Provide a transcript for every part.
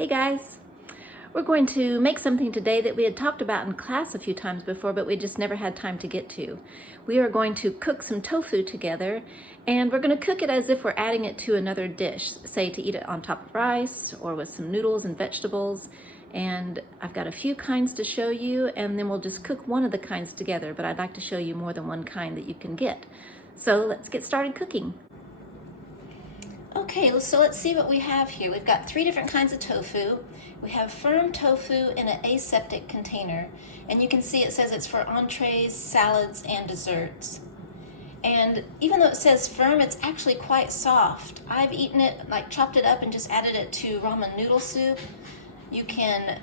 Hey guys, we're going to make something today that we had talked about in class a few times before, but we just never had time to get to. We are going to cook some tofu together, and we're going to cook it as if we're adding it to another dish, say to eat it on top of rice or with some noodles and vegetables. And I've got a few kinds to show you, and then we'll just cook one of the kinds together, but I'd like to show you more than one kind that you can get. So let's get started cooking. Okay, so let's see what we have here. We've got 3 different kinds of tofu. We have firm tofu in an aseptic container, and you can see it says it's for entrees, salads, and desserts. And even though it says firm, it's actually quite soft. I've eaten it, like chopped it up and just added it to ramen noodle soup. You can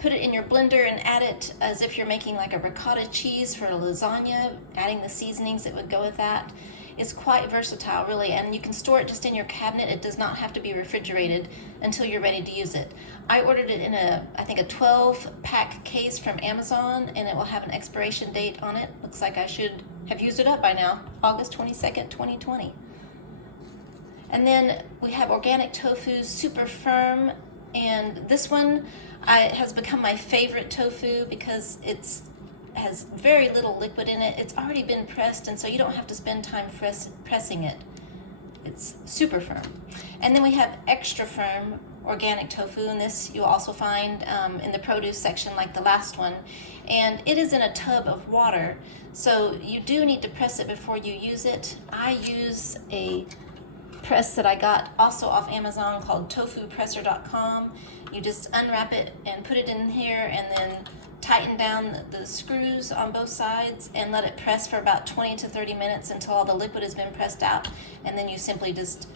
put it in your blender and add it as if you're making like a ricotta cheese for a lasagna, adding the seasonings that would go with that. It's quite versatile, really, and you can store it just in your cabinet. It does not have to be refrigerated until you're ready to use it. I ordered it in I think a 12-pack case from Amazon, and it will have an expiration date on it. Looks like I should have used it up by now, August 22nd, 2020. And then we have organic tofu, super firm, and this one has become my favorite tofu because it has very little liquid in it. It's already been pressed, and so you don't have to spend time pressing it. It's super firm. And then we have extra firm organic tofu, and this you'll also find in the produce section like the last one. And it is in a tub of water, so you do need to press it before you use it. I use a press that I got also off Amazon called tofupresser.com. You just unwrap it and put it in here, and then tighten down the screws on both sides and let it press for about 20 to 30 minutes until all the liquid has been pressed out, and then you simply just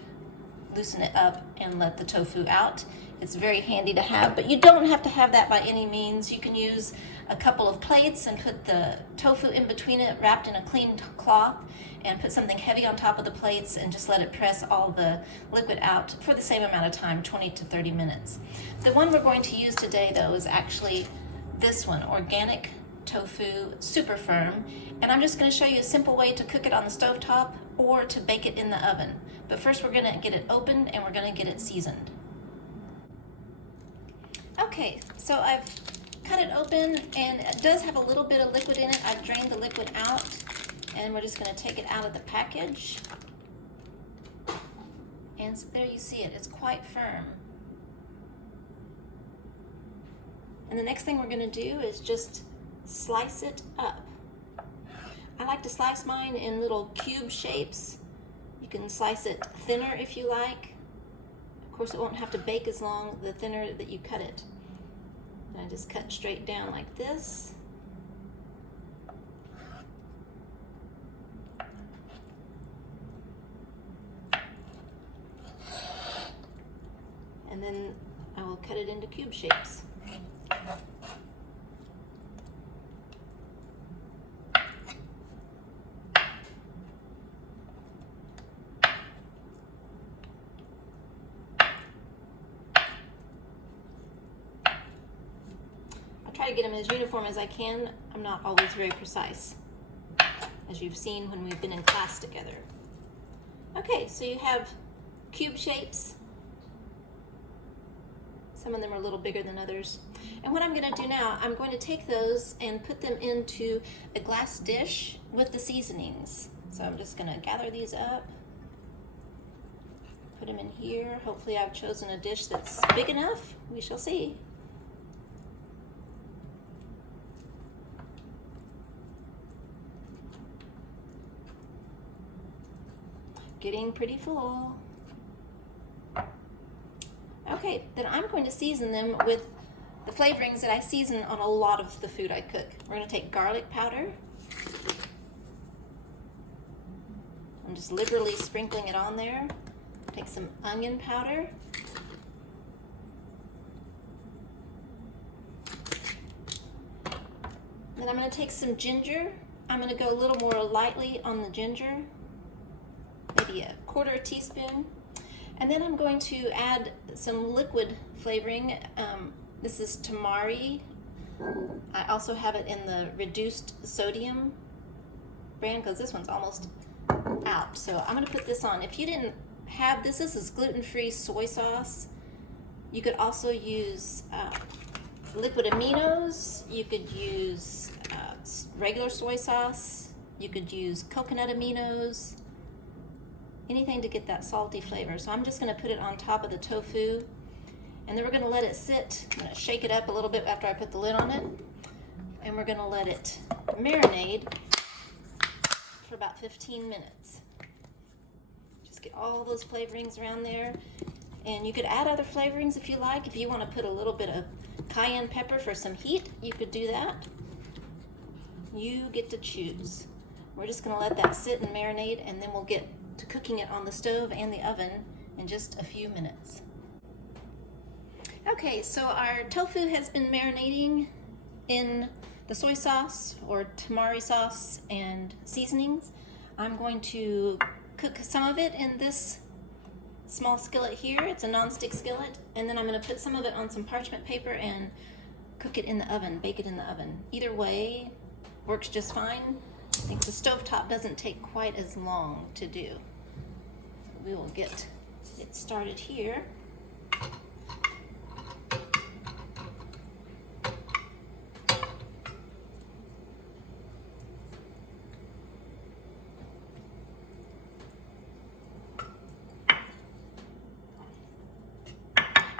loosen it up and let the tofu out. It's very handy to have, but you don't have to have that by any means. You can use a couple of plates and put the tofu in between it, wrapped in a clean cloth, and put something heavy on top of the plates and just let it press all the liquid out for the same amount of time, 20 to 30 minutes. The one we're going to use today, though, is actually this one, organic tofu, super firm, and I'm just going to show you a simple way to cook it on the stovetop or to bake it in the oven. But first we're going to get it opened and we're going to get it seasoned. Okay, so I've cut it open, and it does have a little bit of liquid in it. I've drained the liquid out, and we're just going to take it out of the package. And so there you see it, it's quite firm. And the next thing we're going to do is just slice it up. I like to slice mine in little cube shapes. You can slice it thinner if you like. Of course, it won't have to bake as long the thinner that you cut it. And I just cut straight down like this. And then I will cut it into cube shapes. Try to get them as uniform as I can. I'm not always very precise, as you've seen when we've been in class together. Okay, so you have cube shapes. Some of them are a little bigger than others. And what I'm going to do now, I'm going to take those and put them into a glass dish with the seasonings. So I'm just going to gather these up, put them in here. Hopefully I've chosen a dish that's big enough. We shall see. Getting pretty full. Okay, then I'm going to season them with the flavorings that I season on a lot of the food I cook. We're going to take garlic powder. I'm just liberally sprinkling it on there. Take some onion powder. Then I'm going to take some ginger. I'm going to go a little more lightly on the ginger. Maybe a quarter teaspoon. And then I'm going to add some liquid flavoring. This is tamari. I also have it in the reduced sodium brand because this one's almost out. So I'm going to put this on. If you didn't have this, this is gluten-free soy sauce. You could also use liquid aminos. You could use regular soy sauce. You could use coconut aminos. Anything to get that salty flavor. So I'm just going to put it on top of the tofu, and then we're going to let it sit. I'm going to shake it up a little bit after I put the lid on it, and we're going to let it marinate for about 15 minutes. Just get all those flavorings around there. And you could add other flavorings if you like. If you want to put a little bit of cayenne pepper for some heat, you could do that. You get to choose. We're just going to let that sit and marinate, and then we'll get to cooking it on the stove and the oven in just a few minutes. Okay, so our tofu has been marinating in the soy sauce or tamari sauce and seasonings. I'm going to cook some of it in this small skillet here. It's a non-stick skillet, and then I'm going to put some of it on some parchment paper and cook it in the oven, bake it in the oven. Either way works just fine. I think the stovetop doesn't take quite as long to do. So we will get it started here.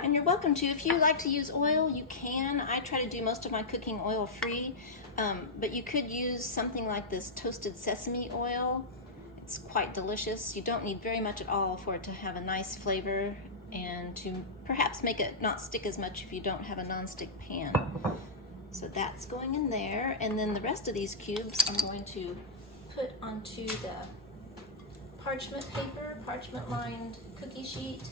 And you're welcome to, if you like to use oil, you can. I try to do most of my cooking oil free, but you could use something like this toasted sesame oil. It's quite delicious. You don't need very much at all for it to have a nice flavor and to perhaps make it not stick as much if you don't have a non-stick pan. So that's going in there, and then the rest of these cubes I'm going to put onto the parchment paper, parchment lined cookie sheet.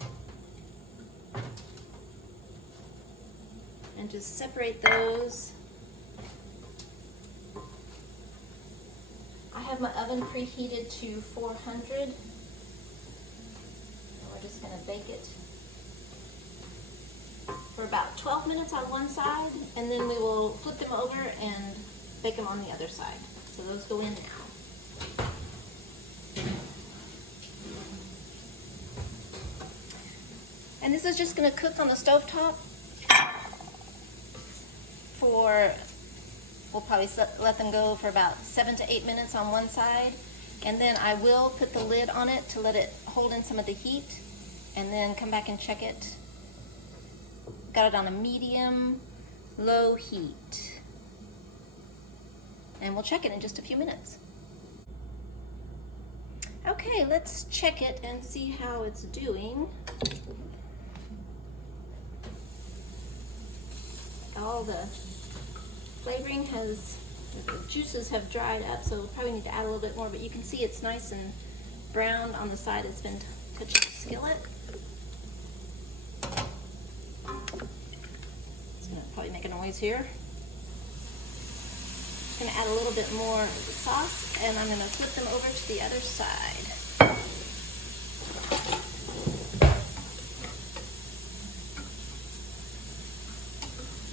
And just separate those. I have my oven preheated to 400. And we're just going to bake it for about 12 minutes on one side, and then we will flip them over and bake them on the other side. So those go in now. And this is just going to cook on the stovetop for, we'll probably let them go for about 7 to 8 minutes on one side, and then I will put the lid on it to let it hold in some of the heat, and then come back and check it. Got it on a medium low heat, and we'll check it in just a few minutes. Okay, let's check it and see how it's doing. All the flavoring the juices have dried up, so we'll probably need to add a little bit more, but you can see it's nice and brown on the side it's been touching the skillet. It's going to probably make a noise here. I'm going to add a little bit more of the sauce, and I'm going to flip them over to the other side.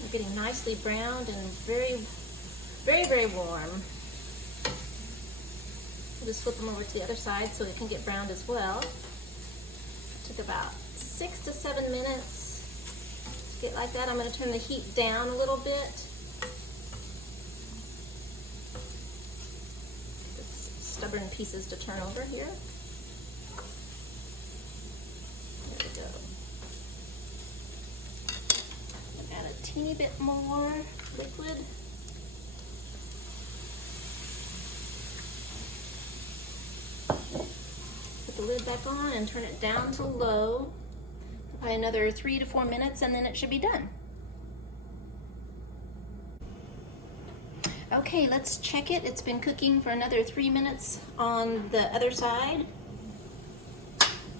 They're getting nicely browned and very, very, very warm. We'll just flip them over to the other side so it can get browned as well. Took about 6 to 7 minutes to get like that. I'm going to turn the heat down a little bit. Stubborn pieces to turn over here. There we go. Add a teeny bit more liquid. Put the lid back on and turn it down to low. Probably another 3 to 4 minutes, and then it should be done. Okay, let's check it. It's been cooking for another 3 minutes on the other side,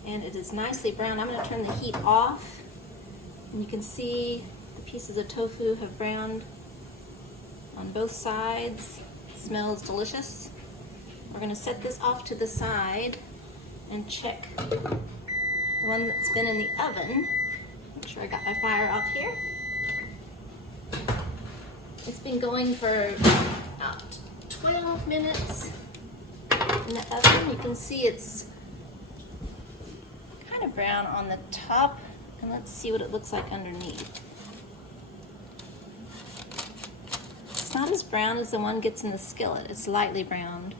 and it is nicely brown. I'm going to turn the heat off, and you can see the pieces of tofu have browned on both sides. It smells delicious. We're going to set this off to the side and check the one that's been in the oven. Make sure I got my fire off here. It's been going for about 12 minutes in the oven. You can see it's kind of brown on the top And let's see what it looks like underneath. It's not as brown as the one gets in the skillet. It's lightly browned.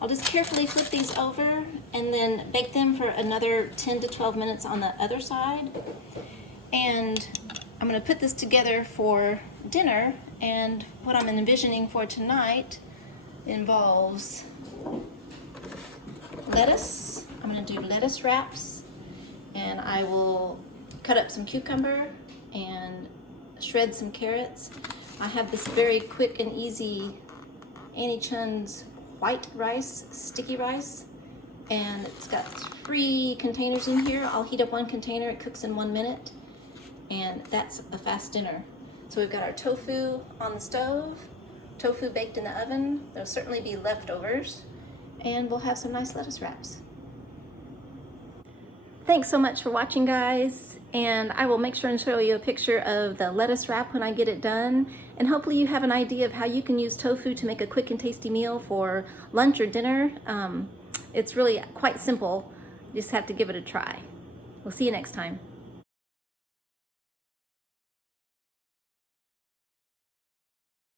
I'll just carefully flip these over and then bake them for another 10 to 12 minutes on the other side. And I'm going to put this together for dinner, and what I'm envisioning for tonight involves lettuce. I'm going to do lettuce wraps, and I will cut up some cucumber and shred some carrots. I have this very quick and easy Annie Chun's white rice, sticky rice, and it's got 3 containers in here. I'll heat up 1 container, it cooks in 1 minute, and that's a fast dinner. So we've got our tofu on the stove, tofu baked in the oven. There'll certainly be leftovers, and we'll have some nice lettuce wraps. Thanks so much for watching, guys, and I will make sure and show you a picture of the lettuce wrap when I get it done, and hopefully you have an idea of how you can use tofu to make a quick and tasty meal for lunch or dinner. It's really quite simple. You just have to give it a try. We'll see you next time.